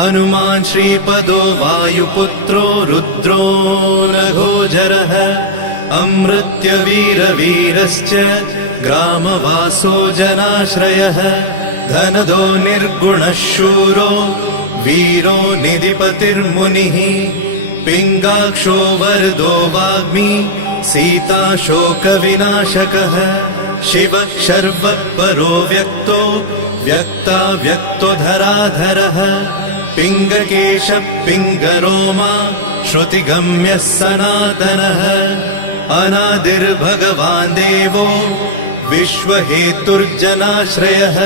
हनुमान् श्रीपदो वायुपुत्रो रुद्रो नघोजरः अमृत्यवीरवीरश्च ग्रामवासो जनाश्रयः धनदो निर्गुणः शूरो वीरो निधिपतिर्मुनिः पिङ्गाक्षो वरदो वाग्मी सीता शोकविनाशकः शिवः शर्वः परो व्यक्तो व्यक्तो धराधरः पिङ्गकेशः पिङ्गरोमा श्रुतिगम्यः सनातनः अनादिर्भगवान् देवो विश्वहेतुर्जनाश्रयः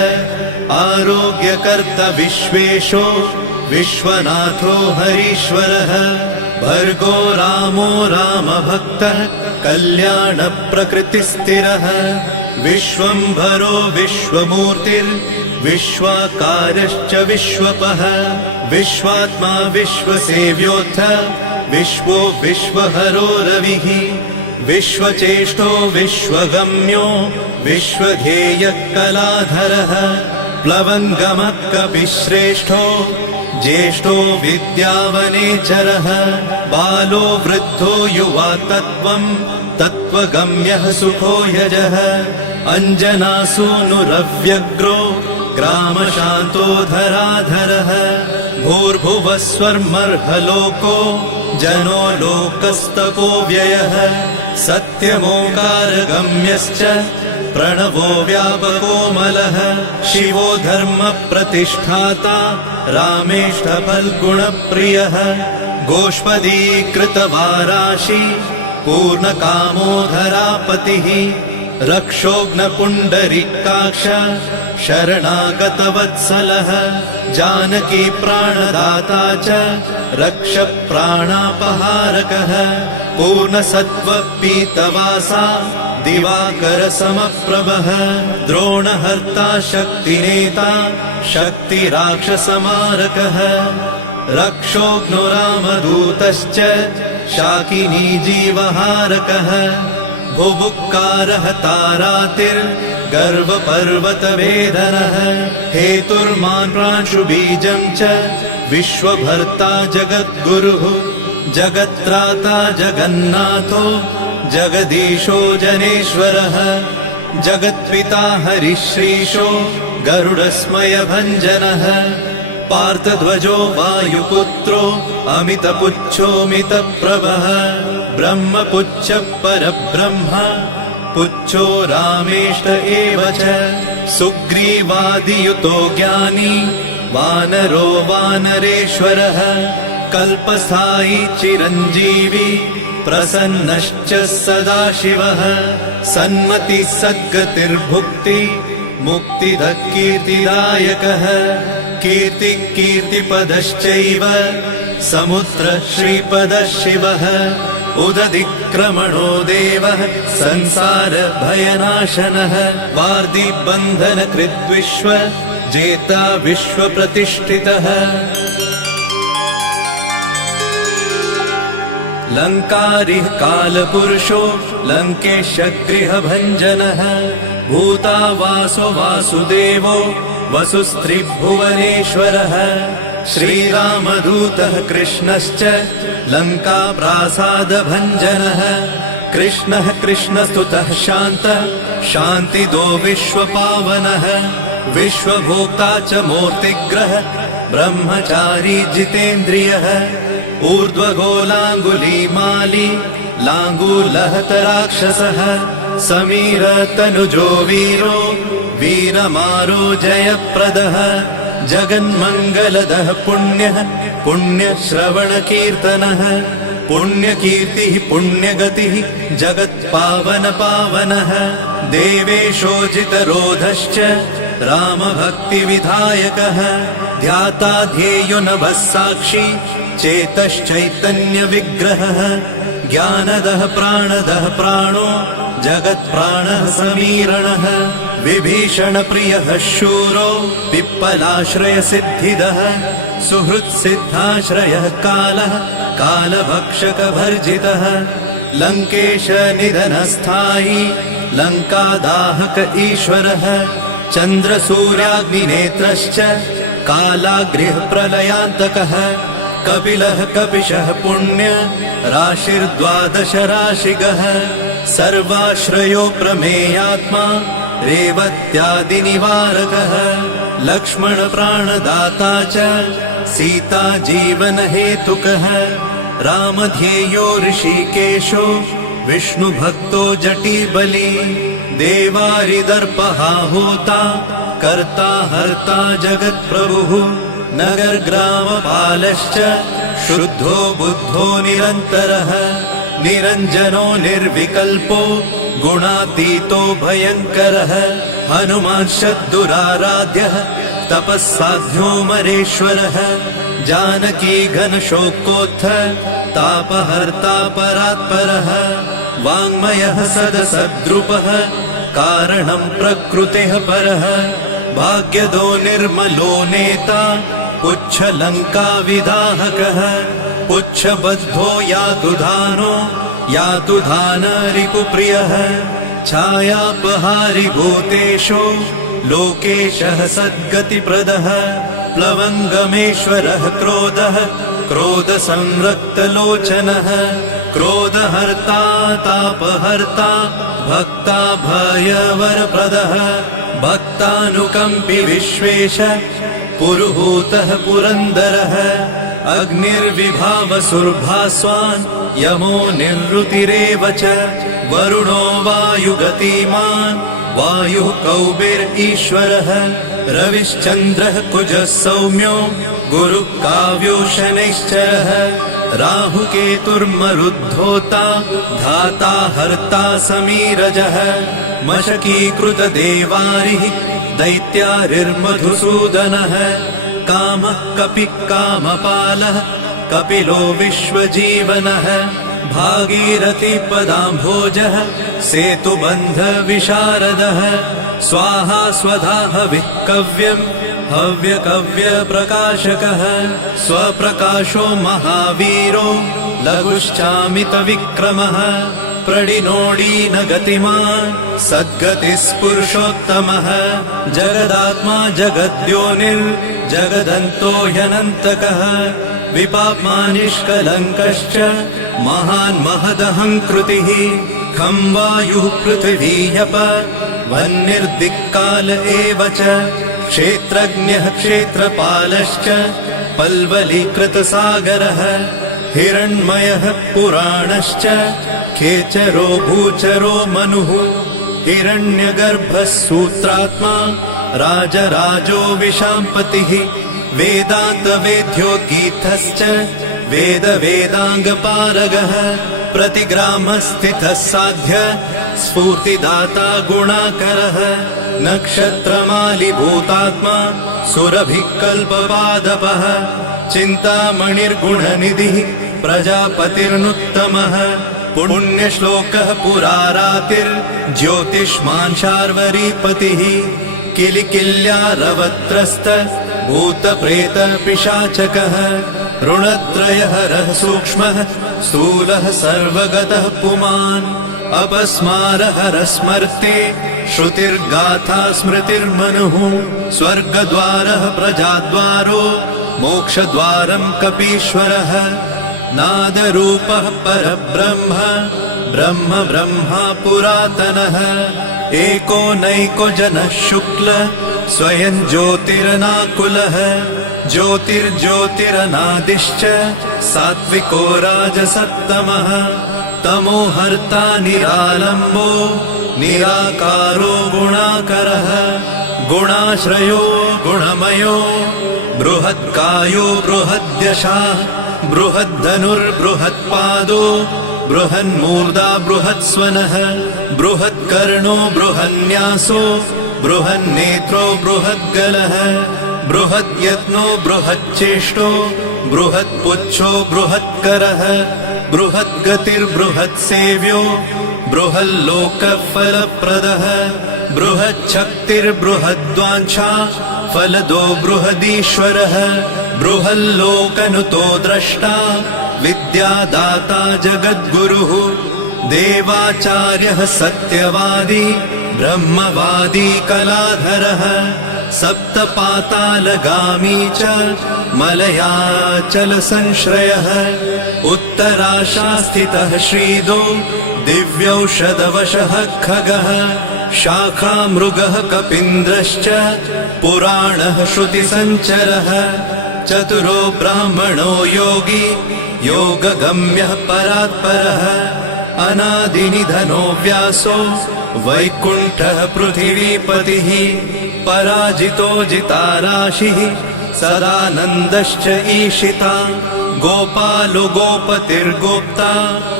आरोग्यकर्ता विश्वेशो विश्वनाथो हरीश्वरः भर्गो रामो रामभक्तः कल्याणप्रकृतिस्थिरः विश्वम्भरो विश्वमूर्तिर्विश्वाकारश्च विश्वपः विश्वात्मा विश्वसेव्योऽथ विश्वो विश्वहरो रविः विश्वचेष्टो विश्वगम्यो विश्वध्येयः कलाधरः प्लवङ्गमः कपिश्रेष्ठो ज्येष्ठो विद्यावनेचरः बालो वृद्धो युवा तत्त्वगम्यः सुखो यजः अञ्जनासूनुरव्यग्रो ग्रामशान्तो धराधरः भूर्भुवस्वर्मर्हलोको जनो लोकस्तपो व्ययः सत्यमोङ्कारगम्यश्च प्रणवो व्यापकोमलः शिवो धर्मप्रतिष्ठाता रामेष्ठफल्गुणप्रियः गोष्पदीकृतवाराशि पूर्णकामोधरापतिः रक्षोघ्नपुण्डरीकाक्ष शरणागतवत्सलः जानकी प्राणदाता च रक्षप्राणापहारकः पूर्णसत्त्वपीतवासा दिवाकरसमप्रभः द्रोणहर्ता शक्तिनेता शक्तिराक्षसमारकः रक्षोघ्नो रामदूतश्च शाकिनी जीवहारकः भुभुक्कारः तारातिर्गर्वपर्वतवेदनः हेतुर्मान् प्रांशुबीजं च विश्वभर्ता जगद्गुरुः जगत्त्राता जगन्नाथो जगदीशो जनेश्वरः जगत्पिता हरिश्रीशो गरुडस्मयभञ्जनः पार्थध्वजो वायुपुत्रो अमितपुच्छोऽमितप्रभः ब्रह्मपुच्छ परब्रह्म पुच्छो रामेष्ट एव च सुग्रीवादियुतो ज्ञानी वानरो वानरेश्वरः कल्पस्थायी चिरञ्जीवी प्रसन्नश्च सदाशिवः सन्मतिः सद्गतिर्भुक्ति मुक्तिदः कीर्तिदायकः कीर्तिः कीर्तिपदश्चैव समुद्रः श्रीपदः शिवः उदधिक्रमणो देवः संसारभयनाशनः वार्धिबन्धनकृद्विश्व जेता विश्वप्रतिष्ठितः लङ्कारिः कालपुरुषो लङ्केशगृहभञ्जनः भूतावासो वासुदेवो वसुस्त्रिभुवनेश्वरः श्रीरामदूतः कृष्णश्च लङ्काप्रासादभञ्जनः कृष्णः कृष्णस्तुतः शान्तः शान्तिदो विश्वपावनः विश्वभोक्ता च मूर्तिग्रह ब्रह्मचारी जितेन्द्रियः ऊर्ध्वगोलाङ्गुलीमाली लाङ्गूलहतराक्षसः समीरतनुजो वीरो वीरमारो जयप्रदः जगन्मङ्गलदः पुण्यः पुण्यश्रवणकीर्तनः पुण्यकीर्तिः पुण्यगतिः जगत्पावनपावनः देवेशोजितरोधश्च रामभक्तिविधायकः ध्याता ध्येयो नभः साक्षी चेतश्चैतन्यविग्रहः ज्ञानदः प्राणदः प्राणो जगत्प्राणः समीरणः विभीषणप्रियः शूरो पिप्पलाश्रयसिद्धिदः सुहृत्सिद्धाश्रयः कालः कालभक्षकभर्जितः लङ्केशनिधनस्थायी लङ्कादाहक ईश्वरः चन्द्रसूर्याग्निनेत्रश्च कालाग्निः प्रलयान्तकः कपिलः कपिशः पुण्य राशिर्द्वादश राशिगः सर्वाश्रयो प्रमेयात्मा रेवत्यादिनिवारकः लक्ष्मण प्राणदाता च सीता जीवनहेतुकः रामध्येयो ऋषिकेशो विष्णुभक्तो जटिबली देवारिदर्पहा होता कर्ता हर्ता जगत्प्रभुः नगरग्रामपालश्च शुद्धो बुद्धो निरन्तरः निरञ्जनो निर्विकल्पो गुणातीतो भयङ्करः हनुमान्शद्दुराराध्यः तपस्साध्यो मरेश्वरः जानकी घनशोकोत्थ तापहर्ता परात्परः वाङ्मयः सदसद्रुपः कारणं प्रकृतेः परः भाग्यदो निर्मलो नेता पुच्छलङ्काविदाहकः पुच्छबद्धो यातु धानो यातु धानरिपुप्रियः छायापहारि भूतेषु लोकेशः सद्गतिप्रदः प्लवङ्गमेश्वरः क्रोधः क्रोधसंरक्तलोचनः क्रोधहर्ता तापहर्ता भक्ता भयवरप्रदः भक्तानुकम्पि विश्वेश पुरुहूतः पुरन्दरः अग्निर्विभावसुर्भास्वान् यमो निरृतिरेव च वरुणो वायुगतिमान् वायुः कौबिर्ईश्वरः रविश्चन्द्रः कुजः सौम्यो गुरुः काव्यो शनैश्चरः राहुकेतुर्मरुद्धोता धाता हर्ता समीरजः मशकीकृतदेवारिः दैत्यारिर्मधुसूदनः कामः कपिः कामपालः कपिलो विश्वजीवनः भागीरथीपदाम्भोजः सेतुबन्धविशारदः स्वाहा स्वधा हविः कव्यम् हव्यकव्यप्रकाशकः स्वप्रकाशो महावीरो लघुश्चामितविक्रमः प्रडिनोडीन गतिमान् सद्गतिस्पुरुषोत्तमः जगदात्मा जगद्योनिर्जगदन्तो ह्यनन्तकः विपाप्मा निष्कलङ्कश्च महान् महदहङ्कृतिः खं वायुः पृथिवीयप वह्निर्दिक्काल एव च क्षेत्रज्ञः क्षेत्रपालश्च पल्वलीकृतसागरः हिरण्मयः पुराणश्च खेचरो भूचरो मनुः हिरण्यगर्भः सूत्रात्मा राजराजो विशाम्पतिः वेदान्तवेद्यो गीतश्च वेदवेदाङ्गपारगः प्रतिग्रामस्थितः साध्य स्फूर्तिदाता गुणाकरः नक्षत्रमालिभूतात्मा सुरभिकल्पपादपः चिन्तामणिर्गुणनिधिः प्रजापतिर्नुत्तमः पुण्यश्लोकः पुरारातिर्ज्योतिष्मान् शार्वरीपतिः किलिकिल्यारवत्रस्त भूतप्रेतपिशाचकः ऋणत्रयहरः सूक्ष्मः स्थूलः सर्वगतः पुमान् अपस्मारहरः स्मर्ते श्रुतिर्गाथा स्मृतिर्मनुः स्वर्गद्वारः प्रजाद्वारो मोक्षद्वारं कपीश्वरः नादरूपः परब्रह्म ब्रह्म ब्रह्मा पुरातनः एको नैको जनः शुक्ल स्वयं ज्योतिरनाकुलः ज्योतिर्ज्योतिरनादिश्च सात्विको राजसत्तमः तमोहर्ता निरालम्बो निराकारो गुणाकरः गुणाश्रयो गुणमयो बृहत्कायो बृहद्यशाः बृहद्धनुर्बृहत्पादो बृहन्मूर्धा बृहत्स्वनः बृहत्कर्णो बृहन्यासो बृहन्नेत्रो बृहद्गलः बृहद्यत्नो बृहच्चेष्टो बृहत्पुच्छो बृहत्करः बृहद्गतिर्बृहत्सेव्यो बृहल्लोकफलप्रदः बृहच्छक्तिर्बृहद्वाञ्छा फलदो बृहदीश्वरः बृहल्लोकनुतो द्रष्टा विद्यादाता जगद्गुरुः देवाचार्यः सत्यवादी ब्रह्मवादी कलाधरः सप्तपातालगामी च मलयाचलसंश्रयः उत्तराशास्थितः श्रीदो दिव्यौषधवशः खगः शाखामृगः कपीन्द्रश्च पुराणः श्रुतिसञ्चरः चतुरो ब्राह्मणो योगी योगगम्यः परात्परः अनादिनिधनो व्यासो वैकुण्ठः पृथिवीपतिः पराजितो जिताराशिः सदानन्दश्च ईशिता गोपालो गोपतिर्गोप्ता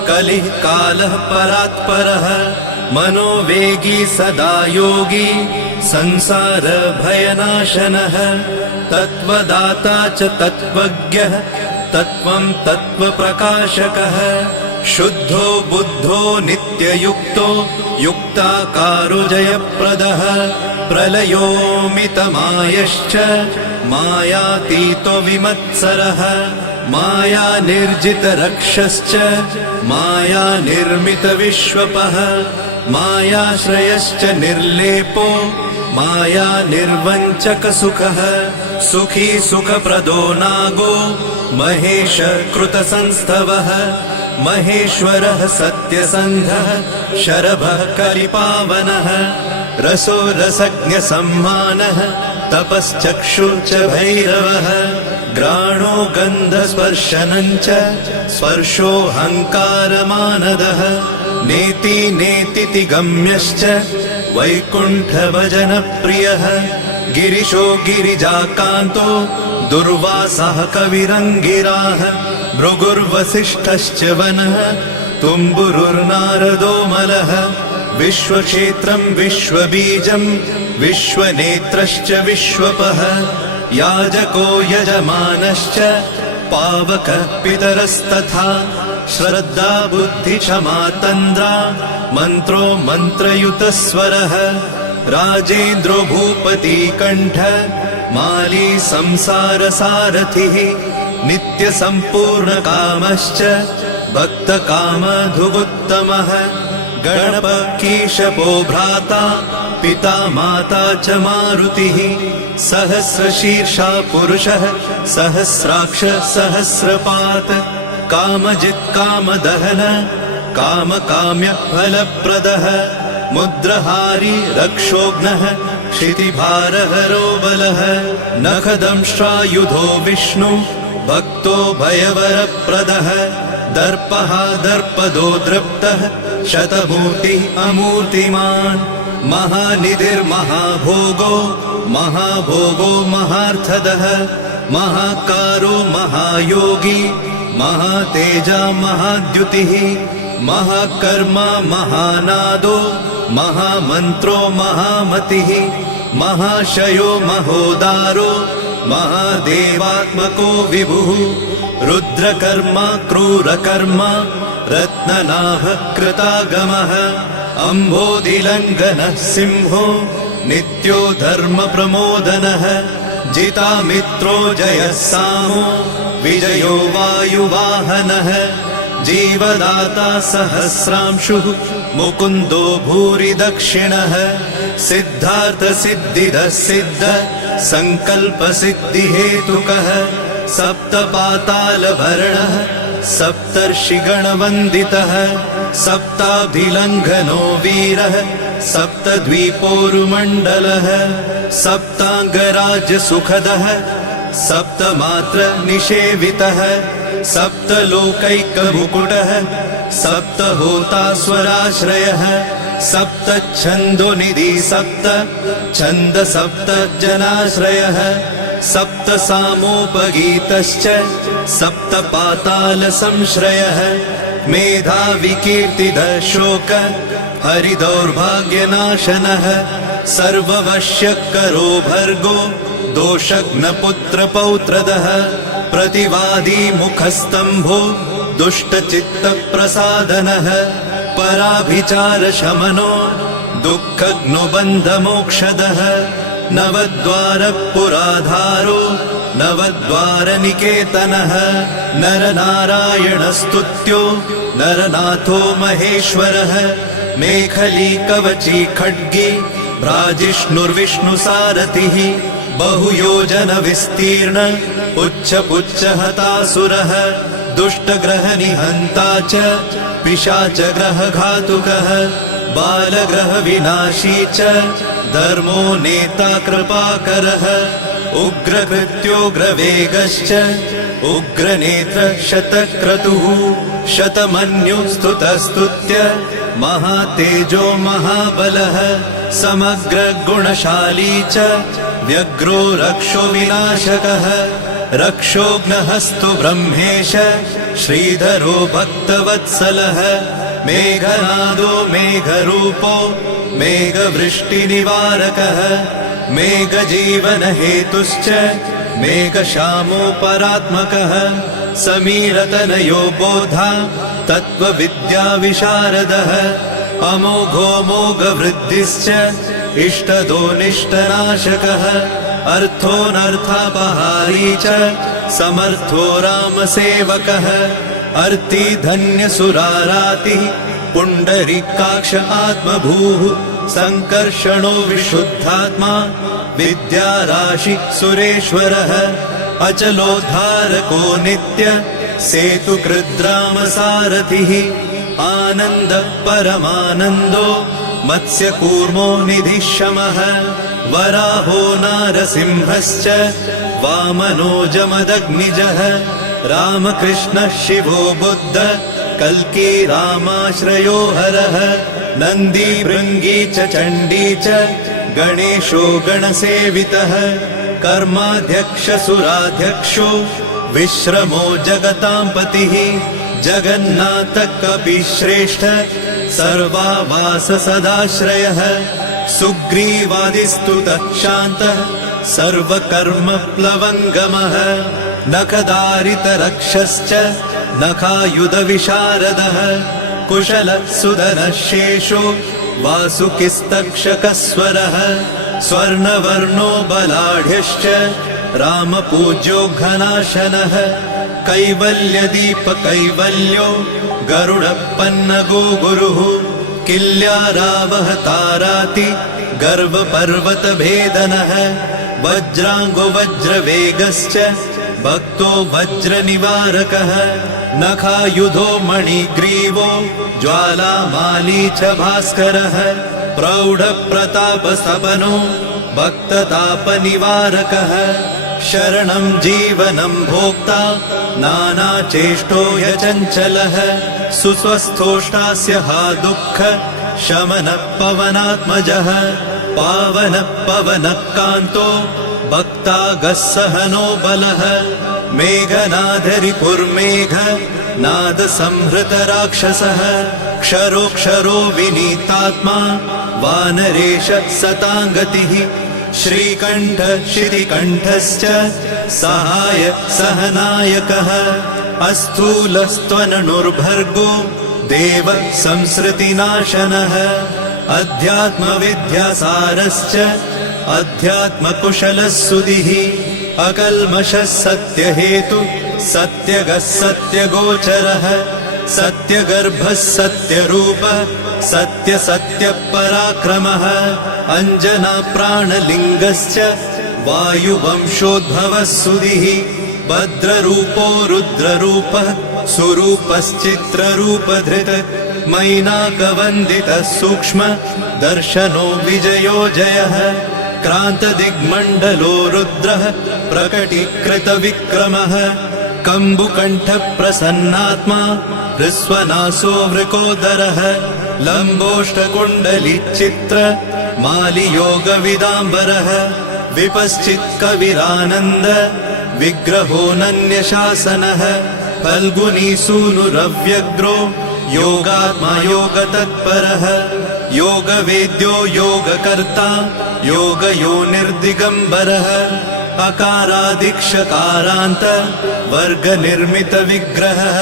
कलिः कालः परात्परः मनोवेगी सदा योगी संसार भयनाशनः तत्त्वदाता च तत्त्वज्ञः तत्त्वं तत्त्वप्रकाशकः शुद्धो बुद्धो नित्ययुक्तो युक्ताकारो जयप्रदः प्रलयोमितमायश्च मायातीतो विमत्सरः मायानिर्जितरक्षश्च मायानिर्मितविश्वपः मायाश्रयश्च निर्लेपो मायानिर्वञ्चकसुखः सुखी सुखप्रदो नागो महेश कृतसंस्थवः महेश्वरः सत्यसन्धः शरभः कलिपावनः रसो रसज्ञसम्मानः तपश्चक्षु च भैरवः घ्राणो गन्धस्पर्शनञ्च स्पर्शोऽहङ्कारमानदः नेति नेतिति गम्यश्च वैकुण्ठभजनप्रियः गिरिशो गिरिजाकान्तो दुर्वासः कविरङ्गिराः भृगुर्वसिष्ठश्च वनः तुम्बुरुर्नारदो मलः विश्वक्षेत्रं विश्वबीजं विश्वनेत्रश्च विश्वपः याजको यजमानश्च पावकः पितरस्तथा श्रद्धा बुद्धिक्षमा तन्द्रा मन्त्रो मन्त्रयुतस्वरः राजेन्द्रो भूपति कण्ठ माली संसारसारथिः नित्यसम्पूर्णकामश्च भक्तकामधुगुत्तमः गणपकीशपो भ्राता पिता माता च मारुतिः सहस्रशीर्षा पुरुषः सहस्राक्ष सहस्रपात् कामजित् कामदहन कामकाम्य फलप्रदः मुद्रहारी रक्षोघ्नः क्षितिभारहरो बलः नखदंष्ट्रायुधो विष्णु भक्तो भयवरप्रदः दर्पः दर्पदो दृप्तः शतमूर्तिः अमूर्तिमान् महानिधिर्महाभोगो महाभोगो महार्थदः महाकारो महायोगी महातेजा महाद्युतिः महाकर्मा महानादो महामन्त्रो महामतिः महाशयो महोदारो महादेवात्मको विभुः रुद्रकर्मा क्रूरकर्मा रत्ननाभः कृतागमः अम्भोधिलङ्घनः सिंहो नित्यो धर्मप्रमोदनः जितामित्रो जयः सामो विजयो वायुवाहनः जीवदाता सहस्रांशुः मुकुन्दो भूरि दक्षिणः सिद्धार्थसिद्धिदः सिद्ध सङ्कल्पसिद्धिहेतुकः सप्तपातालभरणः सप्तर्षिगणवन्दितः सप्ताभिलङ्घनो वीरः सप्तद्वीपोरुमण्डलः सप्ताङ्गराजसुखदः सप्तमात्र निषेवितः सप्तलोकैकमुकुटः सप्तहोतास्वराश्रयः सप्तच्छन्दोनिधि सप्त छन्द सप्तजनाश्रयः सप्तसामोपगीतश्च सप्तपातालसंश्रयः मेधाविकीर्तिदः शोक हरिदौर्भाग्यनाशनः सर्ववश्यकरो भर्गो दोषघ्नपुत्रपौत्रदः प्रतिवादी मुखस्तम्भो दुष्टचित्तप्रसादनः पराभिचारशमनो दुःखघ्नुबन्धमोक्षदः नवद्वारपुराधारो नवद्वारनिकेतनः नरनारायणस्तुत्यो नरनाथो महेश्वरः मेखली कवची खड्गी प्राजिष्णुर्विष्णुसारथिः बहुयोजनविस्तीर्ण पुच्छपुच्छहतासुरः दुष्टग्रहनिहन्ता च पिशाचग्रहघातुकः बालग्रहविनाशी च धर्मो नेता कृपाकरः उग्रकृत्योग्रवेगश्च उग्रनेत्रशतक्रतुः शतमन्युस्तुतस्तुत्य महातेजो महाबलः समग्रगुणशाली च व्यग्रो रक्षो विनाशकः रक्षोघ्नहस्तु ब्रह्मेश श्रीधरो भक्तवत्सलः मेघनादो मेघरूपो मेघवृष्टिनिवारकः मेघजीवनहेतुश्च मेघश्यामो परात्मकः समीरतनयो बोधा तत्त्वविद्याविशारदः अमोघो मोघवृद्धिश्च इष्टदो निष्टनाशकः अर्थोऽनर्थापहारी च समर्थो रामसेवकः अर्तिधन्यसुरारातिः पुण्डरीकाक्ष आत्मभूः संकर्षणो विशुद्धात्मा विद्याराशि सुरेश्वरः अचलोद्धारको नित्य सेतुकृद्रामसारथिः आनन्द परमानन्दो मत्स्यकूर्मो निधिशमः वराहो नारसिंहश्च वामनो जमदग्निजः रामकृष्ण शिवो बुद्ध कल्की रामाश्रयो हरः नन्दी भृङ्गी च चण्डी च गणेशो गणसेवितः कर्माध्यक्ष सुराध्यक्षो विश्रमो जगतां पतिः जगन्नाथ कपिश्रेष्ठ सर्वावास सदाश्रयः सुग्रीवादिस्तुतः शान्तः सर्वकर्मप्लवङ्गमः नखदारितरक्षश्च नखायुधविशारदः कुशलः सुदनः शेषो वासुकिस्तक्षकस्वरः स्वर्णवर्णो बलाढ्यश्च रामपूज्यो घनाशनः कैवल्यदीपकैवल्यो गरुडपन्नगो गुरुः किल्यारावहताराति गर्वपर्वतभेदनः वज्राङ्गो वज्रवेगश्च भक्तो वज्रनिवारकः नखायुधो मणिग्रीवो ज्वालामाली च भास्करः प्रौढप्रतापस्तपनो भक्ततापनिवारकः शरणं जीवनं भोक्ता नानाचेष्टो ह्यचञ्चलः सुस्वस्थोष्टास्य हा दुःख शमनः पवनात्मजः पावनः पवनः कान्तो भक्तागः सहनो बलः मेघनादरिपुर्मेघ नादसंहृतराक्षसः क्षरोक्षरो विनीतात्मा वानरेश सताङ्गतिः श्रीकण्ठ शितिकण्ठश्च सहाय सहनायकः अस्थूलस्त्वननुर्भर्गो देव संसृतिनाशनः अध्यात्मविद्यासारश्च अध्यात्मकुशलः सुधिः अकल्मषः सत्यहेतु सत्यगः सत्यगोचरः सत्यगर्भः सत्यरूपः सत्यसत्यपराक्रमः अञ्जनाप्राणलिङ्गश्च वायुवंशोद्भवः सुधिः भद्ररूपो रुद्ररूपः सुरूपश्चित्ररूपधृत मैनाकवन्दितः सूक्ष्म दर्शनो विजयो जयः क्रान्तदिग्मण्डलो रुद्रः प्रकटीकृतविक्रमः कम्बुकण्ठप्रसन्नात्मा हृस्वनासो वृकोदरः लम्बोष्टकुण्डलिचित्र मालियोगविदाम्बरः विपश्चित्कविरानन्द विग्रहोऽनन्यशासनः फल्गुनीसूनुरव्यग्रो योगात्मा योगतत्परः योगवेद्यो योगकर्ता योगयोनिर्दिगम्बरः अकारादिक्षकारान्त वर्गनिर्मितविग्रहः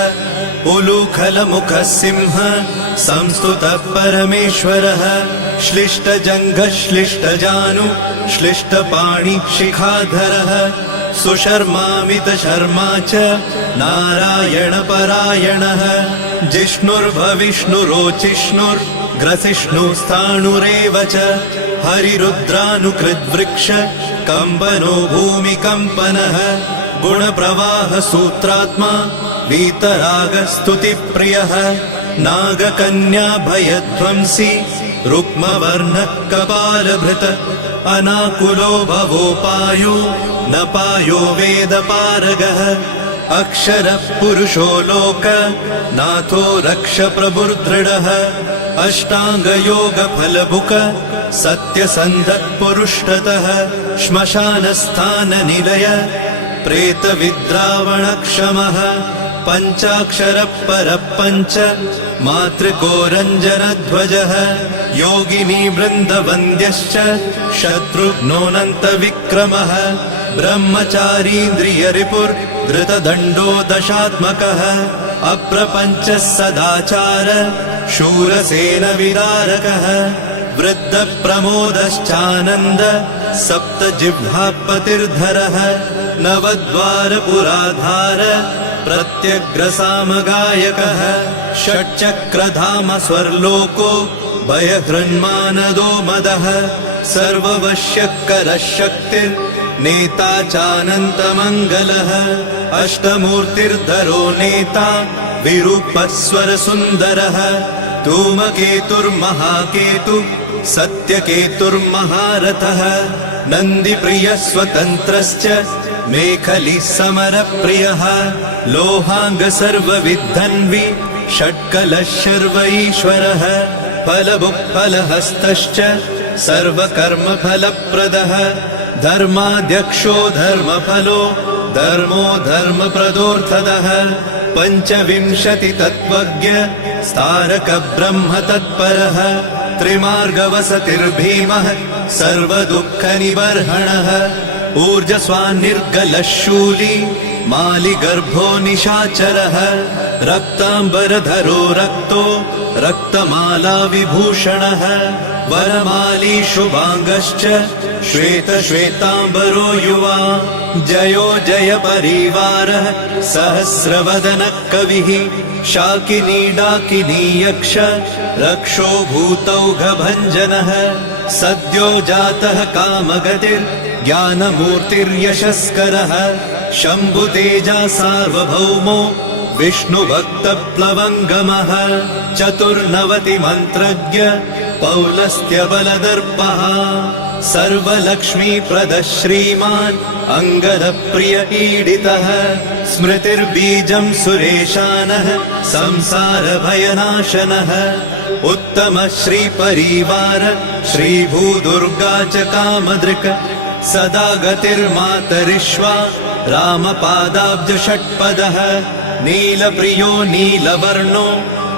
उलूखलमुखः सिंह संस्तुतः परमेश्वरः श्लिष्टजङ्घः श्लिष्टजानु श्लिष्टपाणि शिखाधरः सुशर्मामितशर्मा च नारायणपरायणः जिष्णुर्भविष्णुरोचिष्णुर् ग्रसिष्णुस्थाणुरेव च हरिरुद्रानुकृद्वृक्ष कम्पनो भूमिकम्पनः गुणप्रवाह सूत्रात्मा वीतरागस्तुतिप्रियः नागकन्या भयध्वंसी रुक्मवर्णः कपालभृत अनाकुलो भवोपायो न पायो वेदपारगः अक्षरः पुरुषो लोक नाथो रक्ष प्रभुर्दृढः अष्टाङ्गयोगफलभुक सत्यसन्धः पुरुष्टतः श्मशानस्थाननिलय प्रेतविद्रावणक्षमः पञ्चाक्षरः परः पञ्च मातृकोरञ्जनध्वजः योगिनी वृन्दवन्द्यश्च शत्रुघ्नोऽनन्तविक्रमः ब्रह्मचारीन्द्रियरिपुर्धृतदण्डो दशात्मकः अप्रपञ्चः सदाचार शूरसेनविदारकः वृद्धप्रमोदश्चानन्द सप्तजिह्वापतिर्धरः नवद्वारपुराधार प्रत्यग्रसामगायकः षट्चक्रधाम स्वर्लोको भयहृन्मानदो मदः सर्ववश्यकरः शक्तिर्नेता चानन्तमङ्गलः अष्टमूर्तिर्धरो नेता विरूपस्वरसुन्दरः धूमकेतुर्महाकेतु सत्यकेतुर्महारथः नन्दिप्रियः स्वतन्त्रश्च मेखली समरप्रियः लोहाङ्ग सर्वविद्धन्वि षट्कलः शर्व ईश्वरः फलभुक्फलहस्तश्च सर्वकर्मफलप्रदः धर्माध्यक्षो धर्मफलो धर्मो धर्मप्रदोऽर्थदः पञ्चविंशतितत्त्वज्ञ स्तारक ब्रह्म तत्परः त्रिमार्गवसतिर्भीमः सर्वदुःखनिबर्हणः ऊर्जस्वान्निर्गलः शूली मालिगर्भो निशाचरः रक्ताम्बरधरो रक्तो रक्तमाला विभूषणः वरमाली शुभाङ्गश्च श्वेतश्वेताम्बरो युवा जयो जय परिवारः सहस्रवदनः कविः शाकिनी डाकिनी यक्ष रक्षो भूतौघभञ्जनः सद्यो जातः कामगतिर्ज्ञानमूर्तिर्यशस्करः शम्भुतेजा सार्वभौमो विष्णुभक्तप्लवङ्गमः चतुर्नवतिमन्त्रज्ञ पौलस्त्यबलदर्पः सर्वलक्ष्मीप्रदः श्रीमान् अङ्गदप्रिय ईडितः स्मृतिर्बीजं सुरेशानः संसारभयनाशनः उत्तमः श्रीपरिवार श्रीभूदुर्गा च कामदृक् सदा गतिर्मातरिष्वा रामपादाब्जषट्पदः नीलप्रियो नीलवर्णो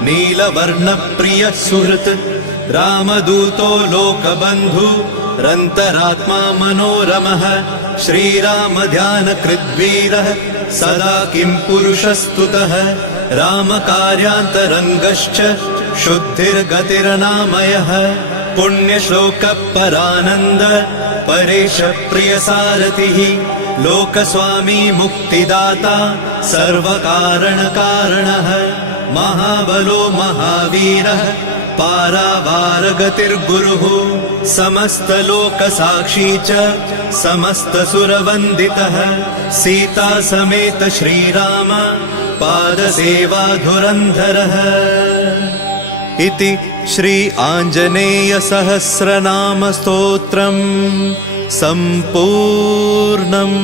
नीलवर्णप्रियः सुहृत् रामदूतो लोकबन्धु रन्तरात्मा मनोरमः श्रीरामध्यानकृद्वीरः सदा किं पुरुषस्तुतः रामकार्यान्तरङ्गश्च शुद्धिर्गतिर्नामयः पुण्यश्लोकपरानन्द परेश प्रियसारथिः लोकस्वामी मुक्तिदाता सर्वकारणकारणः महाबलो महावीरः पारावारगतिर्गुरुः समस्तलोकसाक्षी च समस्तसुरवन्दितः सीता समेत श्रीराम पादसेवाधुरन्धरः इति श्री आञ्जनेय सहस्रनाम स्तोत्रम् सम्पूर्णम्।